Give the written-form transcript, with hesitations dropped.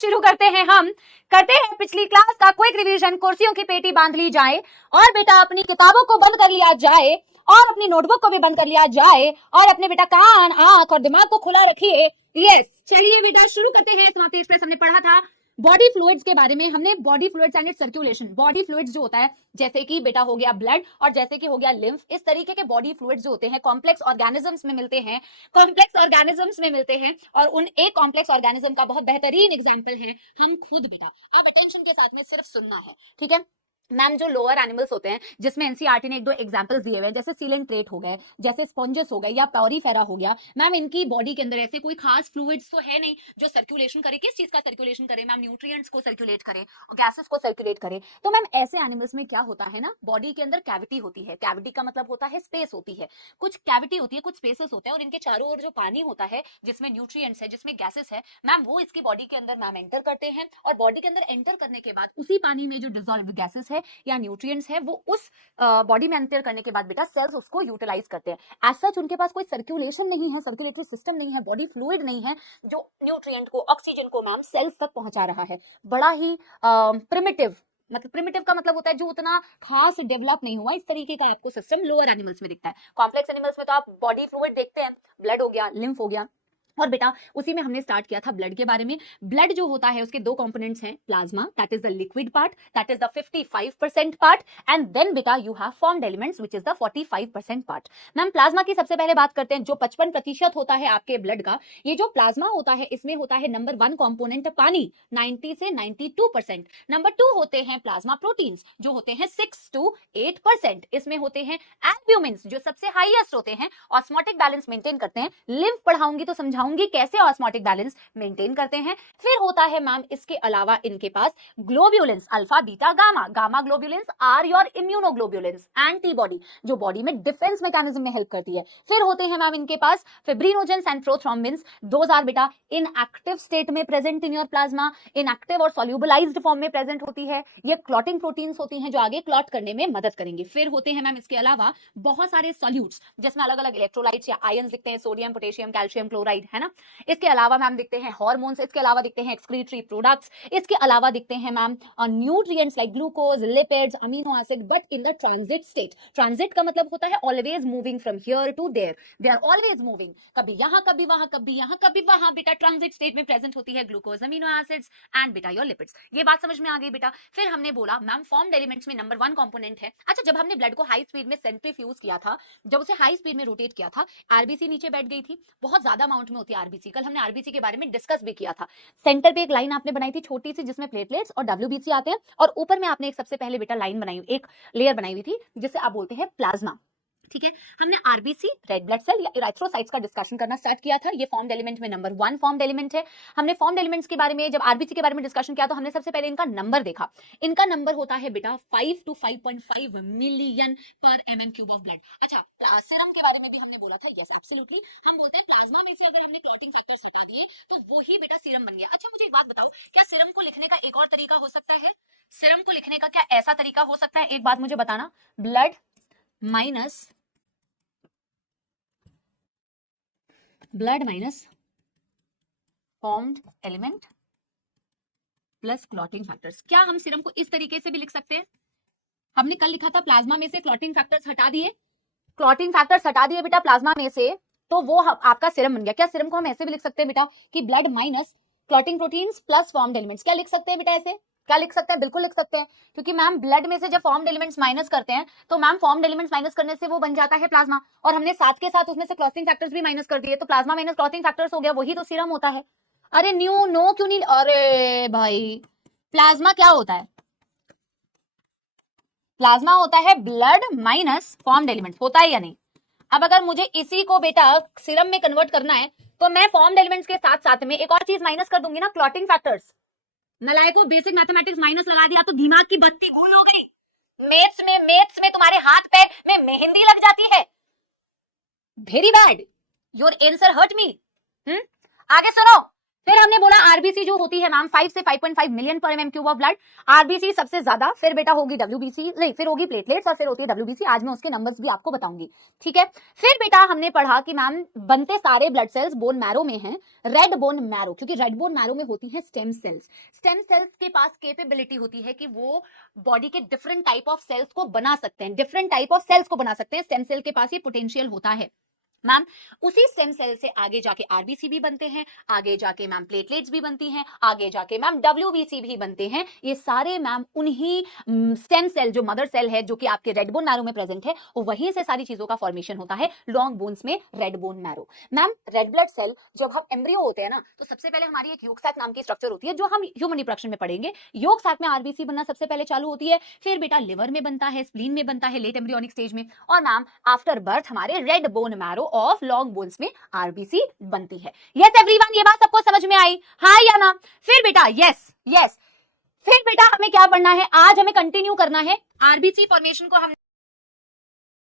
शुरू करते हैं हम, करते हैं पिछली क्लास का क्विक रिवीजन। कुर्सियों की पेटी बांध ली जाए और बेटा अपनी किताबों को बंद कर लिया जाए और अपनी नोटबुक को भी बंद कर लिया जाए और अपने बेटा कान, आंख और दिमाग को खुला रखिए। यस, चलिए बेटा शुरू करते हैं। पेज पे हमने पढ़ा था बॉडी फ्लूइड्स के बारे में। हमने body fluids and it's circulation, body fluids जो होता है जैसे कि बेटा हो गया ब्लड और जैसे कि हो गया लिम्फ, इस तरीके के बॉडी फ्लूइड्स जो होते हैं कॉम्प्लेक्स ऑर्गेनिजम्स में मिलते हैं, और उन एक कॉम्प्लेक्स ऑर्गेनिज्म का बहुत बेहतरीन एग्जांपल है हम खुद। बेटा अब अटेंशन के साथ में सिर्फ सुनना है, ठीक है मैम। जो लोअर एनिमल्स होते हैं जिसमें एनसीईआरटी ने एक दो एग्जांपल्स दिए हुए हैं, जैसे सीलेंट्रेट हो गए, जैसे स्पॉन्जेस हो गए या पॉरीफेरा हो गया। मैम इनकी बॉडी के अंदर ऐसे कोई खास फ्लूइड्स तो है नहीं जो सर्कुलेशन करे। किस चीज का सर्कुलेशन करे मैम? न्यूट्रिएंट्स को सर्कुलेट करे और गैसेस को सर्कुलेट करे। तो मैम ऐसे एनिमल्स में क्या होता है ना, बॉडी के अंदर कैविटी होती है। कैविटी का मतलब होता है स्पेस होती है, कुछ कैविटी होती है, कुछ स्पेसेस होते हैं और इनके चारों ओर जो पानी होता है जिसमें न्यूट्रिएंट्स है, जिसमें गैसेस है मैम, वो इसकी बॉडी के अंदर मैम एंटर करते हैं और बॉडी के अंदर एंटर करने के बाद उसी पानी में जो डिसॉल्व्ड गैसेस है या न्यूट्रिएंट्स है वो उस बॉडी में एंटर करने के बाद बेटा सेल्स उसको यूटिलाइज करते हैं। एज सच उनके पास कोई सर्कुलेशन नहीं है, सर्कुलेटरी सिस्टम नहीं है, बॉडी फ्लूइड नहीं है जो न्यूट्रिएंट को, ऑक्सीजन को मैम सेल्स तक पहुंचा रहा है। बड़ा ही प्रिमिटिव, मतलब प्रिमिटिव का मतलब होता है जो उतना खास डेवलप नहीं हुआ। इस तरीके का आपको सिस्टम लोअर एनिमल्स में दिखता है। कॉम्प्लेक्स एनिमल्स में तो आप बॉडी फ्लूइड देखते हैं, ब्लड हो गया, लिम्फ हो गया। और बेटा उसी में हमने स्टार्ट किया था ब्लड के बारे में। ब्लड जो होता है उसके दो कंपोनेंट्स हैं, plasma that is the liquid part, that is the 55% part, and then बेटा you have formed elements which is the 45% part. Ma'am plasma की सबसे पहले बात करते हैं। जो 55% होता है आपके ब्लड का, ये जो प्लाज्मा होता है इसमें होता है नंबर 1 कंपोनेंट पानी 90 से 92%। नंबर 2 होते हैं प्लाज्मा प्रोटीन्स जो होते हैं 6 to 8%। इसमें होते हैं एल्ब्यूमिन्स जो सबसे हाईएस्ट होते हैं, ऑस्मोटिक बैलेंस मेंटेन करते हैं। लिम्फ पढ़ाऊंगी तो समझाऊंगी कैसे ऑस्मोटिक बैलेंस मेंटेन करते हैं। फिर होता है मैम इसके अलावा इनके पास globulins, alpha beta gamma. Gamma globulins are your immunoglobulins, antibody जो बॉडी में डिफेंस मैकेनिज्म में हेल्प करती है। फिर होते हैं मैम इनके पास fibrinogens and prothrombins, those are बेटा इन एक्टिव स्टेट में present in your plasma, inactive और सॉल्युबलाइज्ड फॉर्म में प्रेजेंट होती है। ये क्लॉटिंग प्रोटीन्स होती हैं जो आगे क्लॉट करने में मदद करेंगे। फिर होते हैं मैम इसके अलावा बहुत सारे सॉल्यूट्स जिसमें अलग अलग इलेक्ट्रोलाइट्स या आयंस दिखते हैं, सोडियम, पोटेशियम, कैल्शियम क्लोराइड, है ना। इसके अलावा मैम दिखते हैं हार्मोन्स, इसके अलावा दिखते हैं एक्सक्रीटरी प्रोडक्ट्स, इसके अलावा दिखते हैं ma'am nutrients like glucose, lipids, amino acid, but in the transit state. Transit का मतलब होता है always moving from here to there, they are always moving, कभी यहां कभी वहां, कभी यहां कभी वहां। बेटा ट्रांजिट स्टेट में प्रेजेंट होती है ग्लूकोज, अमीनो एसिड्स एंड बेटा योर लिपिड्स। ये बात समझ में आ गई बेटा। फिर हमने बोला मैम फॉर्म्ड एलिमेंट्स में नंबर 1 कंपोनेंट है। अच्छा, जब हमने ब्लड को हाई स्पीड में सेंट्रीफ्यूज किया था, जब उसे हाई स्पीड में रोटेट किया था, आरबीसी नीचे बैठ गई थी। बहुत ज्यादा अमाउंट में होती है आरबीसी, कल हमने आरबीसी के बारे में डिस्कस भी किया था। सेंटर पे एक लाइन आपने बनाई थी छोटी सी जिसमें प्लेटलेट्स और डब्ल्यूबीसी आते हैं, और ऊपर में आपने एक सबसे पहले बेटा लाइन बनाई, एक लेयर बनाई हुई थी जिसे आप बोलते हैं प्लाज्मा, ठीक है। हमने आरबीसी, रेड ब्लड सेल या इराथ्रोसाइट्स का डिस्कशन करना स्टार्ट किया था। ये फॉर्म्ड एलिमेंट में नंबर 1 फॉर्म्ड एलिमेंट है। हमने फॉर्म्ड एलिमेंट्स के बारे में, जब आरबीसी के बारे में डिस्कशन किया तो हमने सबसे पहले इनका नंबर देखा। इनका नंबर होता है बेटा 5 to 5.5 मिलियन पर एमएम क्यूब ऑफ ब्लड। अच्छा, सीरम के बारे में भी हमने बोला था। यस एब्सोल्युटली, हम बोलते हैं प्लाज्मा में से अगर हमने क्लॉटिंग फैक्टर्स हटा दिए तो वही बेटा सीरम बन गया। अच्छा मुझे एक बात बताओ, क्या सीरम को लिखने का एक और तरीका हो सकता है? सीरम को लिखने का क्या ऐसा तरीका हो सकता है? एक बात मुझे बताना, blood minus formed element plus clotting factors. क्या हम सीरम को इस तरीके से भी लिख सकते हैं? हमने कल लिखा था प्लाज्मा में से क्लॉटिंग फैक्टर्स हटा दिए, क्लॉटिंग फैक्टर्स हटा दिए बेटा प्लाज्मा में से, तो वो आपका सीरम बन गया। क्या सीरम को हम ऐसे भी लिख सकते हैं बेटा कि blood minus clotting proteins plus formed elements? क्या लिख सकते हैं बेटा ऐसे? क्या लिख सकते हैं? बिल्कुल लिख सकते हैं, क्योंकि मैम ब्लड में से जब फॉर्म्ड एलिमेंट्स माइनस करते हैं तो मैम फॉर्म्ड एलिमेंट्स माइनस करने से वो बन जाता है प्लाज्मा, और हमने साथ के साथ उसमें से क्लॉटिंग फैक्टर्स भी माइनस कर दिए, तो प्लाज्मा माइनस क्लॉटिंग फैक्टर्स हो गया, वही तो सीरम होता है। अरे न्यू नो क्यों नहीं? अरे भाई, प्लाज्मा क्या होता है? प्लाज्मा होता है ब्लड माइनस फॉर्म्ड एलिमेंट्स, होता है या नहीं? अब अगर मुझे इसी को बेटा सीरम में कन्वर्ट करना है तो मैं फॉर्म्ड एलिमेंट्स के साथ साथ में एक और चीज माइनस कर दूंगी ना, क्लॉटिंग फैक्टर्स। नलायकों, बेसिक मैथमेटिक्स माइनस लगा दिया तो दिमाग की बत्ती गुल हो गई। मेथ्स में तुम्हारे हाथ पैर में मेहंदी लग जाती है। Very bad, your answer hurt me. आगे सुनो, फिर हमने बोला आरबीसी जो होती है मैम 5 से 5.5 मिलियन पर MM cube of blood, RBC सबसे ज्यादा, फिर बेटा होगी डब्ल्यूबीसी, नहीं फिर होगी प्लेटलेट्स और फिर होती है डब्ल्यूबीसी। आज मैं उसके नंबर्स भी आपको बताऊंगी, ठीक है। फिर बेटा हमने पढ़ा कि मैम बनते सारे ब्लड सेल्स बोन मैरो में हैं, रेड बोन मैरो, क्योंकि रेड बोन मैरो में होती है स्टेम सेल्स। स्टेम सेल्स के पास कैपेबिलिटी होती है कि वो बॉडी के डिफरेंट टाइप ऑफ सेल्स को बना सकते हैं, डिफरेंट टाइप ऑफ सेल्स को बना सकते हैं। स्टेम सेल के पास ये पोटेंशियल होता है मैम। उसी स्टेम सेल से आगे जाके आरबीसी भी बनते हैं, आगे जाके मैम प्लेटलेट्स भी बनती हैं, आगे जाके मैम डब्ल्यूबीसी भी बनते हैं। ये सारे मैम उन्हीं स्टेम सेल जो मदर सेल है जो कि आपके रेड बोन मैरो में प्रेजेंट है, वो वहीं से सारी चीजों का फॉर्मेशन होता है लॉन्ग बोन्स में red bone marrow. Ma'am red blood cell जब हम एम्ब्रियो होते हैं ना, तो सबसे पहले हमारी एक योग साक नाम की स्ट्रक्चर होती है जो हम ह्यूमन रिप्रोडक्शन में पढ़ेंगे। योग साक में आरबीसी बनना सबसे पहले चालू होती है, फिर बेटा लिवर में बनता है, स्प्लीन में बनता है लेट एम्ब्रियोनिक स्टेज में, और मैम आफ्टर बर्थ हमारे red bone marrow of long bones में आरबीसी बनती है। यस एवरीवन, ये बात सबको समझ में आई, हाँ या ना? फिर बेटा यस, फिर बेटा हमें क्या पढ़ना है, आज हमें कंटिन्यू करना है आरबीसी फॉर्मेशन को। हम